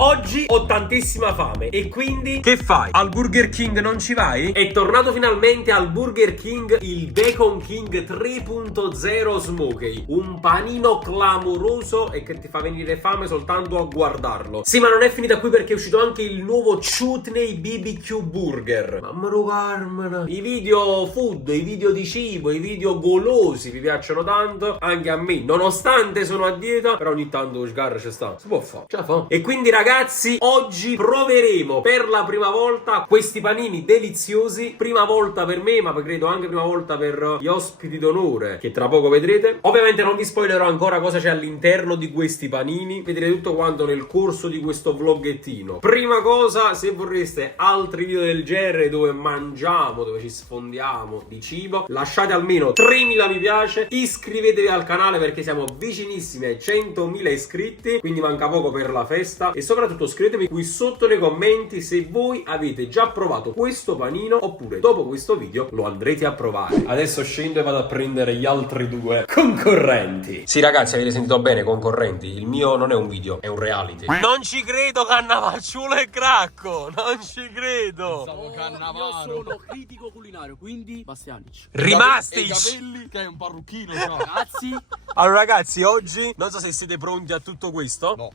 Oggi ho tantissima fame e quindi che fai? Al Burger King non ci vai? È tornato finalmente al Burger King il Bacon King 3.0 Smokey, un panino clamoroso e che ti fa venire fame soltanto a guardarlo. Sì, ma non è finita qui perché è uscito anche il nuovo Chutney BBQ Burger. Mamma Carmen, i video food, i video di cibo, i video golosi vi piacciono tanto, anche a me, nonostante sono a dieta, però ogni tanto sgarra ci sta, si può fare, ce la fa. E quindi ragazzi, oggi proveremo per la prima volta questi panini deliziosi, prima volta per me, ma credo anche prima volta per gli ospiti d'onore, che tra poco vedrete. Ovviamente non vi spoilerò ancora cosa c'è all'interno di questi panini, vedrete tutto quanto nel corso di questo vloggettino. Prima cosa, se vorreste altri video del genere dove mangiamo, dove ci sfondiamo di cibo, lasciate almeno 3000 mi piace, iscrivetevi al canale perché siamo vicinissimi ai 100.000 iscritti, quindi manca poco per la festa, e soprattutto scrivetemi qui sotto nei commenti se voi avete già provato questo panino oppure dopo questo video lo andrete a provare. Adesso scendo e vado a prendere gli altri due concorrenti. Sì ragazzi, avete sentito bene, concorrenti, il mio non è un video, è un reality. Non ci credo, Cannavacciulo e Cracco, non ci credo. Io sono critico culinario, quindi Bastianic. Rimasti i capelli che è un parrucchino, no? Ragazzi. Allora ragazzi, oggi non so se siete pronti a tutto questo. No.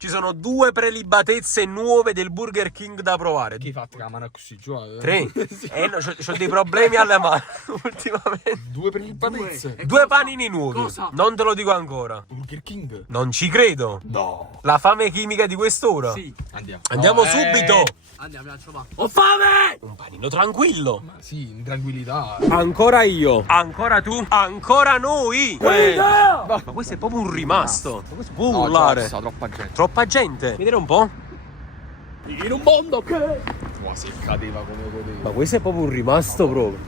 Ci sono due prelibatezze nuove del Burger King da provare. Chi fa la mano così giù? Tre. No, c'ho dei problemi alle mani ultimamente. Due per il patezze. Due panini nuovi. Cosa? Non te lo dico ancora. Burger King? Non ci credo. No. La fame chimica di quest'ora. Sì. Andiamo. Andiamo No, subito. Andiamo, va. Ho fame! Un panino tranquillo. Ma sì, in tranquillità. Ancora io. Ancora tu. Ancora noi. Ma questo è proprio un rimasto. Ma questo può urlare. Troppa gente. Troppa gente. Vedere un po'. In un mondo che... Ma se cadeva come poteva. Ma questo è proprio un rimasto proprio.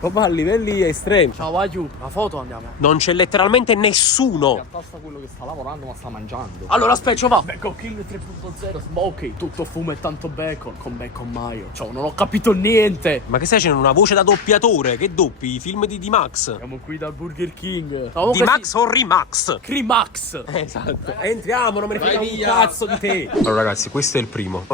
Proprio a livelli estremi. Ciao, vai giù. La foto andiamo. Non c'è letteralmente nessuno. In realtà sta quello che sta lavorando ma sta mangiando. Allora aspetta, va. Bacon King 3.0 Smokey. Tutto fumo e tanto bacon. Con bacon mayo. Ciao, non ho capito niente. Ma che stai facendo? Una voce da doppiatore? Che doppi? I film di D-Max? Siamo qui dal Burger King. D-Max o Rimax? Crimax. Esatto. Entriamo, non me ne Vai frega un via. cazzo di te. Allora ragazzi, questo è il primo.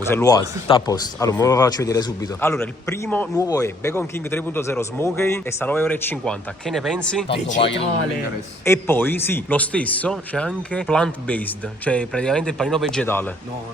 Se lo hai, sta a posto. Allora, me lo faccio vedere subito. Allora, il primo nuovo è Bacon King 3.0 Smokey e sta 9,50 €. Che ne pensi? Vegetale. E poi, sì, lo stesso, c'è anche plant-based, cioè praticamente il panino vegetale. No.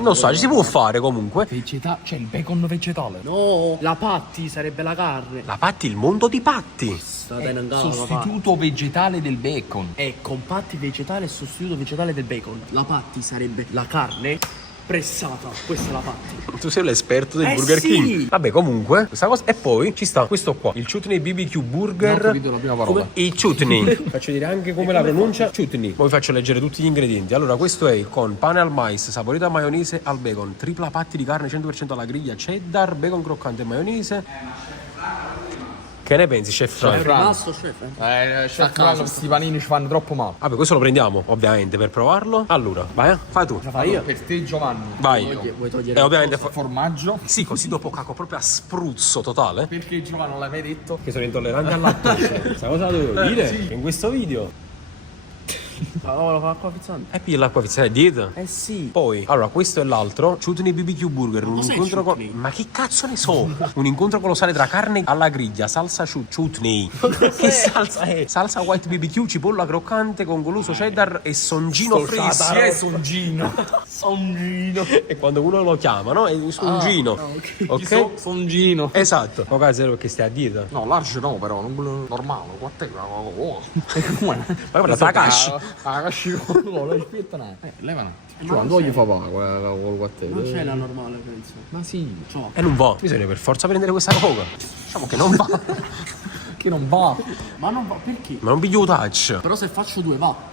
Non so, ci si può fare comunque. C'è il bacon vegetale. No, la patti sarebbe la carne. La Patti, il mondo di Patti. Sostituto vegetale del bacon. È con patti vegetale e sostituto vegetale del bacon. La patti sarebbe la carne pressata. Questa è la patti. Tu sei l'esperto del Burger sì. King. Vabbè, comunque, questa cosa. E poi ci sta questo qua, il Chutney BBQ Burger. Non ho capito la prima parola. Il Chutney. Faccio dire anche come la pronuncia. Chutney. Poi vi faccio leggere tutti gli ingredienti. Allora, questo è con pane al mais, saporito a maionese al bacon, tripla patti di carne 100% alla griglia, cheddar, bacon croccante e maionese. Che ne pensi, chef Frank? Rimasto, chef. Chef Frank, questi panini ci fanno troppo male. Vabbè, questo lo prendiamo, ovviamente, per provarlo. Allora, vai, fai tu. Io. Per te, Giovanni. Vai. Vuoi togliere E ovviamente formaggio? sì, così dopo caco proprio a spruzzo totale. Perché Giovanni non l'hai mai detto? Che sono intollerante al lattosio. Questa cosa la dovevo dire Sì. in questo video. Oh, lo fa acqua pizzante. E piglia l'acqua pizzata è dieta. Sì. Poi, allora, questo è l'altro Chutney BBQ Burger. Un cos'è incontro con. chutney? Ma che cazzo ne so? Un incontro colossale tra carne alla griglia, salsa chutney. Che salsa è? Salsa white BBQ, cipolla croccante con goloso cheddar e songino fresco. Songino. Songino. E quando uno lo chiama, no? È un songino. Ok? Songino. Esatto. Ma qua zero perché stai a dieta. No, large no, però, non quello normale. Quattro. Ma guarda, sta cascia. Ah, casci con la aspetta un attimo. Leva un attimo. Quando voglio fa col quattro. Non c'è la normale, penso. Ma sì. E non va. Bisogna per forza prendere questa coca. Diciamo che non va. Che non va. Ma non va perché? Ma non piglio touch. Però se faccio due va.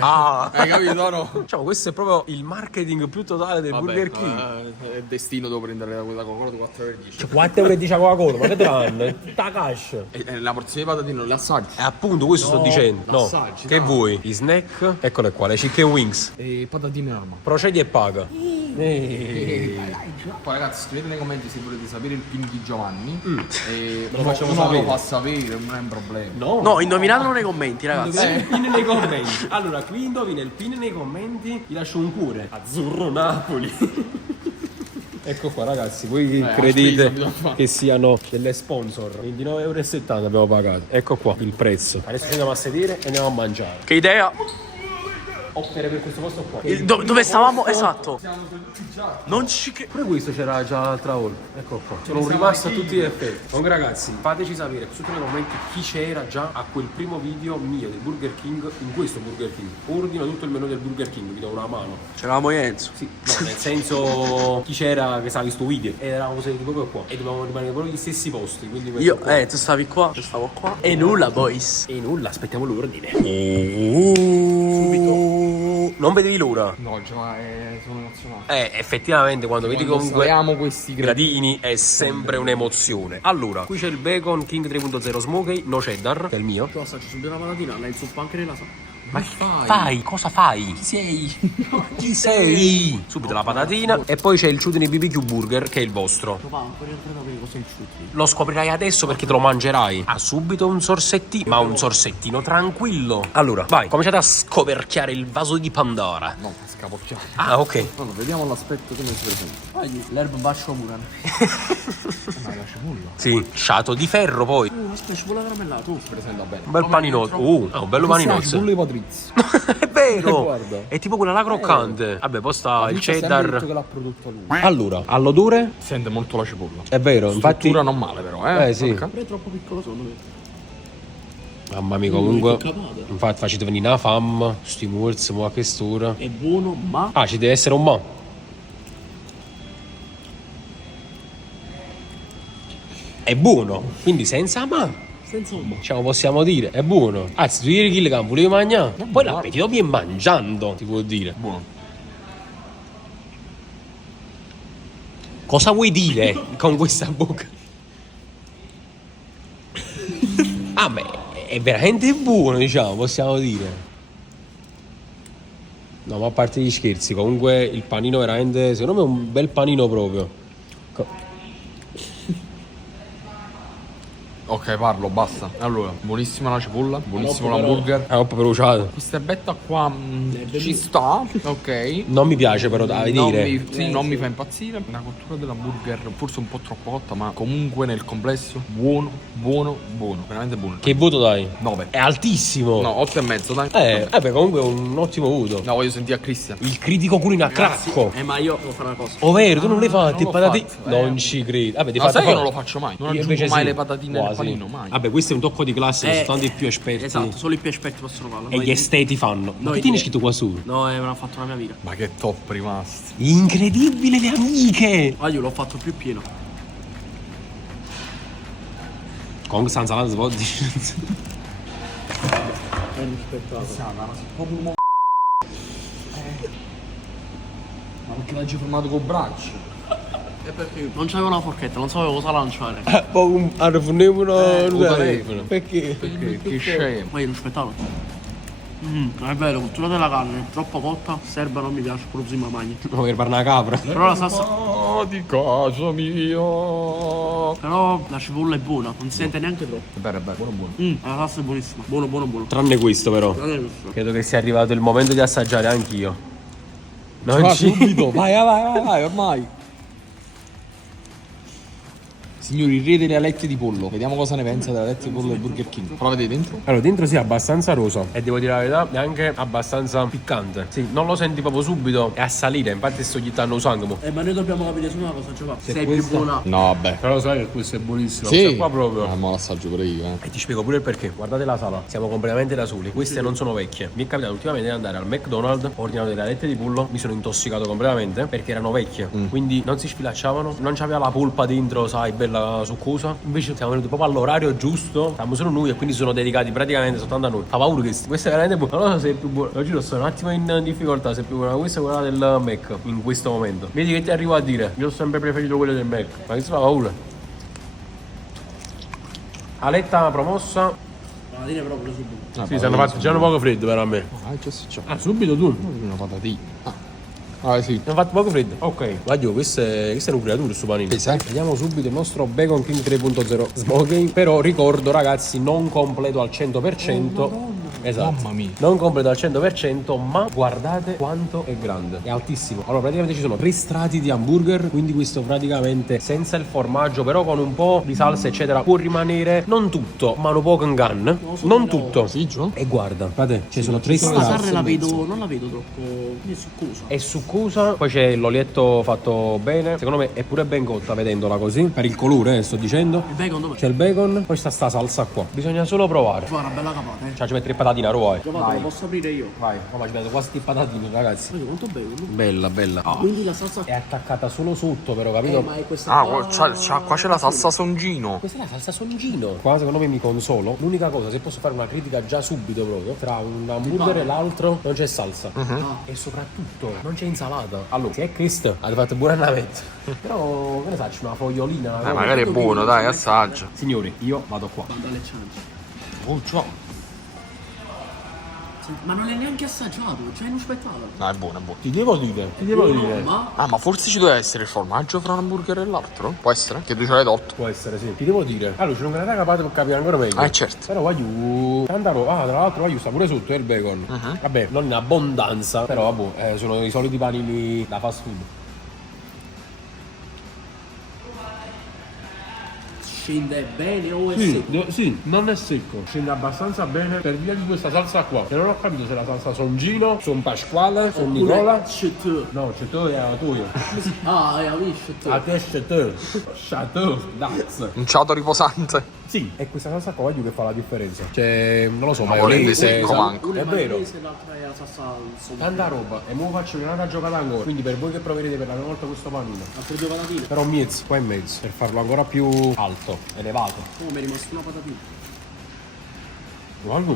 Ah, Hai capito, no? diciamo questo è proprio il marketing più totale del Burger King. È destino devo prendere quella Coca-Cola di 4,10 Cioè 4,10 € Coca-Cola, ma che te danno? Tutta cascia. E la porzione di patatine non le assaggi. E appunto questo sto dicendo. No. l'assaggi, Che dai. vuoi? I snack? Eccole qua, le chicken wings. E patatine normali. Procedi e paga. Poi ragazzi scrivete nei commenti se volete sapere il pin di Giovanni. E lo facciamo uno sapere. lo fa sapere, non è un problema. No, indovinatelo nei commenti, ragazzi. Il pin nei commenti. Allora, qui indovina il pin nei commenti. Vi lascio un cuore. Azzurro Napoli. Ecco qua ragazzi, voi credete che siano delle sponsor? 29,70 € abbiamo pagato. Ecco qua il prezzo. Adesso ci andiamo a sedere e andiamo a mangiare. Che idea? Optere per questo posto qua. Dove stavamo? Esatto. Siamo seduti già. Non ci che... Pure questo c'era già l'altra volta. Ecco qua. Sono rimasto a tutti gli effetti. Comunque ragazzi, fateci sapere sotto nei commenti chi c'era già a quel primo video mio del Burger King in questo Burger King. Ordino tutto il menù del Burger King, vi do una mano. C'eravamo Enzo. Sì, no, nel senso chi c'era che sa questo video. Ed eravamo seduti proprio qua. E dovevamo rimanere proprio negli stessi posti. Quindi Io, qua. tu stavi qua, io stavo qua. E nulla, boys. E nulla, aspettiamo l'ordine. Subito. Non vedevi l'ora? No, già sono emozionato. Effettivamente quando vedi comunque saliamo questi gradini è sempre un'emozione. Allora, qui c'è il Bacon King 3.0 Smokey, no cheddar, che è il mio. Tu assaggi subito una patatina, lei il zuppo anche nella sala. Ma che fai? Cosa fai? Chi sei? Chi sei? Subito la patatina e poi c'è il Chutney BBQ Burger che è il vostro. Va, un po' rientrato per cos'è il chutney. Lo scoprirai adesso perché te lo mangerai. Ha subito un sorsettino, ma un sorsettino tranquillo. Allora, vai, cominciate a scoperchiare il vaso di Pandora. No, scapocchiamo. Ah, ok. Allora, vediamo l'aspetto come si presenta. Vai, l'erba bascio pure. Ma la cipolla. Sì, sciato di ferro poi. Aspetta, cipolla caramellata, tu. Si presenta bene. Un bel paninozzo. Un bello paninozzo. Cipolla Patrizio. È vero. Guarda. È tipo quella là croccante. Vabbè, poi sta il Che cheddar. l'ha prodotta lui. Allora, all'odore? Sente molto la cipolla. È vero, infatti. Struttura non male però, Sì. Porca. Però è troppo piccolo secondo me. Mamma mia, comunque. Capata. Infatti, facete venire una fame. Sti morsi, mo a quest'ora. È buono, ma... Ah, ci deve essere un ma. È buono, quindi senza ma. Senza un ma. Ce lo possiamo dire, è buono. Anzi, tu ieri che volevi mangiare. Poi l'appetito viene mangiando, si può dire. Buono. Cosa vuoi dire con questa bocca? Ah, beh, è veramente buono, diciamo, possiamo dire. No, ma a parte gli scherzi, comunque il panino veramente, secondo me è un bel panino proprio. Ok, parlo, basta. Allora, buonissima la cipolla, buonissimo l'hamburger. È un po' bruciato. Questa erbetta qua ci sta, ok. Non mi piace però da vedere. Non mi fa impazzire. La cottura dell'hamburger forse un po' troppo cotta, ma comunque nel complesso buono, veramente buono. Che voto dai? 9. È altissimo. No, 8,5 dai. Vabbè, comunque è un ottimo voto. No, voglio sentire a Cristian. Il critico culinario cracco. Ma io devo fare una cosa. Ovvero, tu non le fai, non te l'ho patatine. fatto, Non ci credo. Vabbè, ti Ma fai sai che non lo faccio mai? Non Io aggiungo invece mai sì. le patatine nel Quasi. panino, mai. Vabbè, questo è un tocco di classe, sono tanti più esperti. Esatto, solo i più esperti possono farlo. E gli esteti fanno. Ma che tieni scritto qua su? No, me l'ha fatto una mia amica. Ma che top rimasti. Incredibile, le amiche! Ah, io l'ho fatto più pieno. Comunque stanno salando un po' di... Ma perché l'hai formato col braccio? E perché non c'avevo la forchetta, non sapevo cosa lanciare. Poi arrofoniamo una... telefono. Perché? Perché? Che scemo. Ma io lo aspettavo. È vero, cottura della carne, troppo cotta, serba non mi piace, pure zimma magni. No, per fare una capra. Però la salsa. Oh, di casa mia. Però la cipolla è buona, non si sente neanche troppo. È vero, buono. La salsa è buonissima. Buono. Tranne questo però. Guardate questo. Credo che sia arrivato il momento di assaggiare anch'io. Non Va ci... subito, vai, ormai. Signori, il re delle alette di pollo. Vediamo cosa ne pensa delle alette di pollo del Burger King. Prova a vedere dentro. Allora, dentro sì, è abbastanza rosa. E devo dire la verità, è anche abbastanza piccante. Sì, non lo senti proprio subito. È a salire, infatti sto gittando sangue. Ma noi dobbiamo capire su una cosa, Giovanni. Sei questa- più buona. No, vabbè. Però lo sai che questo è buonissimo. Sì. Questo qua proprio. Ma l'assaggio pure io, E ti spiego pure il perché. Guardate la sala, siamo completamente da soli. Queste non sono vecchie. Mi è capitato ultimamente di andare al McDonald's, ho ordinato delle alette di pollo, mi sono intossicato completamente perché erano vecchie. Quindi non si sfilacciavano, non c'aveva la polpa dentro, sai, bella succosa. Invece siamo venuti proprio all'orario giusto, siamo solo noi e quindi sono dedicati praticamente soltanto a noi. Fa paura questa è veramente buona. Non lo so se è più buona. Oggi lo sto un attimo in difficoltà, se è più buona questa o quella del Mac in questo momento. Vedi che ti arrivo a dire. Io ho sempre preferito quelle del Mac. Ma che si fa paura? Aletta promossa. Patatine proprio subito. Sì, si hanno fatto già un poco freddo per a me. Ah, già si c'ha. Ah, subito tu. Una patatina. Ah sì. Mi ha fatto poco freddo. Ok. Guarda, questo è un creatore su panino. Vediamo subito il nostro Bacon King 3.0 smoking. Però ricordo, ragazzi, non completo al 100%. Esatto. Mamma mia. Non completo al 100%, ma guardate quanto è grande. È altissimo. Allora, praticamente ci sono 3 strati di hamburger, quindi questo praticamente senza il formaggio, però con un po' di salsa, eccetera, può rimanere non tutto, ma un po' con gun. Non tutto. Sì, giù. E guarda, guardate, ci sono 3 La strati. carne la vedo, non la vedo troppo. È succosa. È succosa, poi c'è l'olietto fatto bene. Secondo me è pure ben cotta vedendola così. Per il colore, sto dicendo. Il bacon dov'è? C'è il bacon, poi sta salsa qua. Bisogna solo provare. Guarda, bella capata, Cioè, ci mettere le patatine a ruota. Giovanni, lo posso aprire io? Vai, ci metto quasi di patatine, ragazzi. Guarda quanto bacon. Bella, bella. Quindi la salsa È attaccata solo sotto, però, capito? ma è questa Ah, qua... qua c'è la salsa songino. Questa è la salsa songino. Qua secondo me mi consolo. L'unica cosa, se posso fare una critica già subito proprio, tra un hamburger e l'altro non c'è salsa. E soprattutto non c'è insalata. Allora, se è questo, avete fatto buona navetta. Però, che ne faccio, una fogliolina. una cosa. Magari è buono, dai, assaggia. Signori, io vado qua. Banda alle ciance. Oh, ciao. Ma non è neanche assaggiato, cioè è uno spettacolo. No, è buono, è buono. Ti devo dire, ti devo dire. Ma Ah, ma forse ci deve essere il formaggio fra un hamburger e l'altro? Può essere? Che tu ce l'hai tolto. Può essere, sì. Ti devo dire. Allora, c'è un granata capace per capire ancora meglio. Certo. Però voglio. Tanta roba. Ah, tra l'altro voglio sta pure sotto il bacon. Vabbè, non in abbondanza. Però vabbè, sono i soliti panini da fast food. scende bene o è secco? Sì, non è secco. Scende abbastanza bene per via di questa salsa qua. Che non ho capito se è la salsa Songino, Son Pasquale, Son Nicola. Chateau. No, Chateau è la tua. Ah, è Chateau. A te Chateau. Chateau, Dax. Un ciato riposante. Sì, è questa salsa qua voglio che fa la differenza. Cioè, non lo so, Ma volendo maionese, secco manco. Una È vero. maionese, l'altra è la salsa al Tanta roba. E ora faccio un'altra giocata ancora. Quindi per voi che proverete per la prima volta questo panino. altre due patatine. Però mezzo, qua in mezzo. Per farlo ancora più alto, elevato. Oh, mi è rimasta una patatina. Guarda,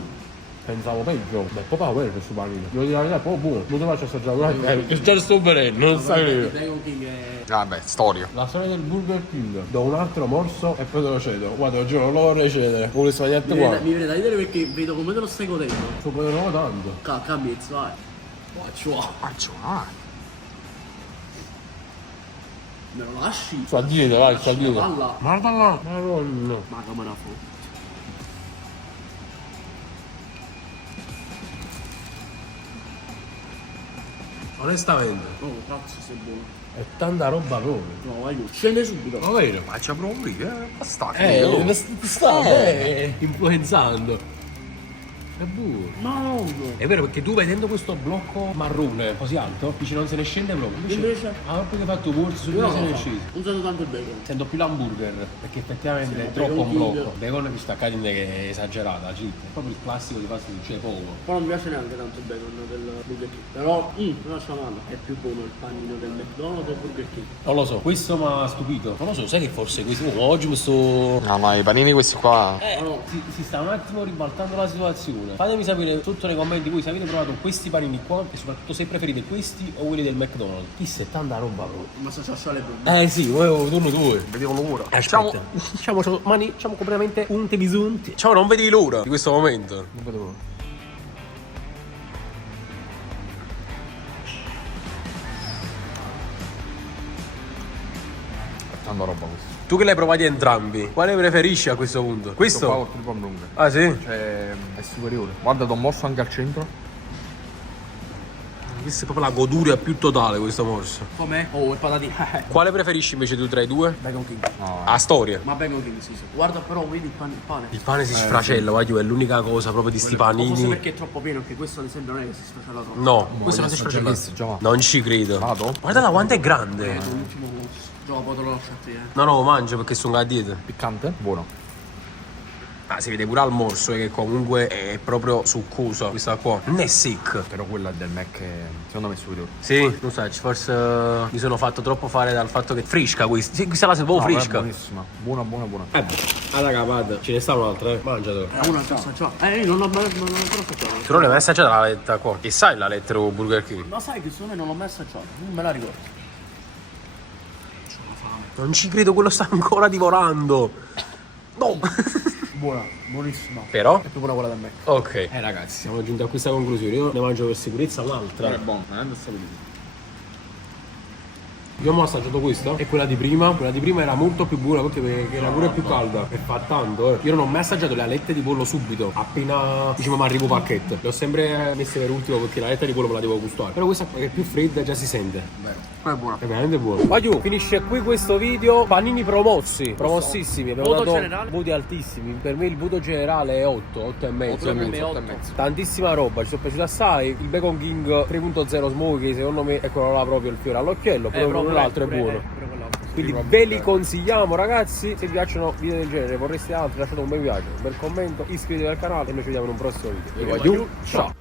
pensavo peggio. Beh, proprio quello questo panino. Devo dire la verità, è proprio buono. Non te lo faccio assaggiare. Già sto venendo, non sai Il che. Bacon King è... Vabbè, storia. La storia del Burger King. Do un altro morso e poi te lo cedo. Guarda, lo giuro, non lo vorrei cedere. Con le spagnette qua. Mi viene da ridere perché vedo come te lo stai godendo. Sto potendo tanto. Cambizzo, vai. Faccio. Me lo lasci? Sta dietro, vai, sta dietro. Palla. Guarda là. Madonna. Ma camera fu. Onestamente, Oh, cazzo, sei buono. è tanta roba proprio. No, aiuto. Scende subito. Ma vero? Faccia proprio, basta. Sta influenzando. È buono. Ma no. È vero perché tu vedendo questo blocco marrone così alto, dici non se ne scende proprio. Invece? Ah, perché hai fatto corso, subito Io se ne è no, sceso. non sento tanto il bacon. Sento più l'hamburger, perché effettivamente Sì, è ma troppo Bacon un King- blocco. Bacon che sta cadendo che è esagerata, cheat. È proprio il classico di fast food, cioè poco. Però non mi piace neanche tanto il bacon del Burger King. Però, non lasciamo male. È più buono il panino del McDonald's o del Burger King. Non lo so, questo mi ha stupito. Non lo so, sai che forse questo. Oggi mi sto. No, ma i panini questi qua. No, Si sta un attimo ribaltando la situazione. Fatemi sapere sotto nei commenti voi se avete provato questi panini qua e soprattutto se preferite questi o quelli del McDonald's. Chissà, è tanta roba proprio. ma se c'ha le bombe. Sì, volevo turno due. Vediamo l'ora. Aspetta. Diciamo mani, diciamo completamente unte bisunti. Ciao, non vedi l'ora di questo momento. Non vedo l'ora. Tanta roba questo. Tu che li hai provati entrambi, quale preferisci a questo punto? Questo? Qua col triple lunga. Ah sì? Cioè, è superiore. Guarda, do un morso anche al centro. Questa è proprio la goduria più totale questo morso. Com'è? Oh, il patatino. Quale preferisci invece tu tra i due? Bacon King. A storia. Ma Bacon King, sì. Guarda però, vedi il pane. Il pane si sfracella, guarda, è l'unica cosa proprio di sti O forse panini. perché è troppo pieno, perché questo ad esempio non è che si sfracella troppo. No, questo non si sfracella. Questi già va. Non ci credo. Vado? Guarda là quanto è grande. L'ultimo morso. Gioco, te lo lascio a te, No, no, mangio perché sono a dieta. Piccante? Buono. Ah, si vede pure al morso che comunque è proprio succosa questa qua. Non è sick. Però quella del Mac è, secondo me è superiore. Sì, non so, forse mi sono fatto troppo fare dal fatto che fresca questa. Sì, questa la si può È fresca. buonissima. Buona. Alla capata. Ce ne sta un'altra, Mangiatelo. È una cassa, ciao. Io non l'ho mai assaggiato. Tu non l'hai mai assaggiata la letta qua? E sai la lettera Burger King? Ma sai che secondo me non l'ho mai assaggiato, non me la ricordo. C'ho la fame. Non ci credo, quello sta ancora divorando. No. Buona, buonissima. Però? È più buona quella del Mac. Ok. Ragazzi, siamo giunti a questa conclusione. Io ne mangio per sicurezza un'altra. buono, veramente sapore. Io ho assaggiato questa e quella di prima era molto più buona perché era pure più calda e fa tanto. Io non ho mai assaggiato le alette di pollo subito, appena diciamo mi arrivo pacchetto. Le ho sempre messe per ultimo perché la aletta di pollo me la devo gustare. Però questa che è più fredda già si sente. Quella è buona. È veramente buono. Ma giù, finisce qui questo video. Panini promossi, promossissimi. Abbiamo Voto dato generale? voti altissimi. Per me il voto generale è 8 e mezzo. 8,5. Tantissima roba, ci sono piaciuti assai. Il Bacon King 3.0 Smokey, secondo me è quello là proprio il fiore all'occhiello. Però l'altro è buono. Quindi ve li consigliamo ragazzi. Se vi piacciono video del genere, vorreste altri, lasciate un bel mi piace, un bel commento, iscrivetevi al canale e noi ci vediamo in un prossimo video. Ciao.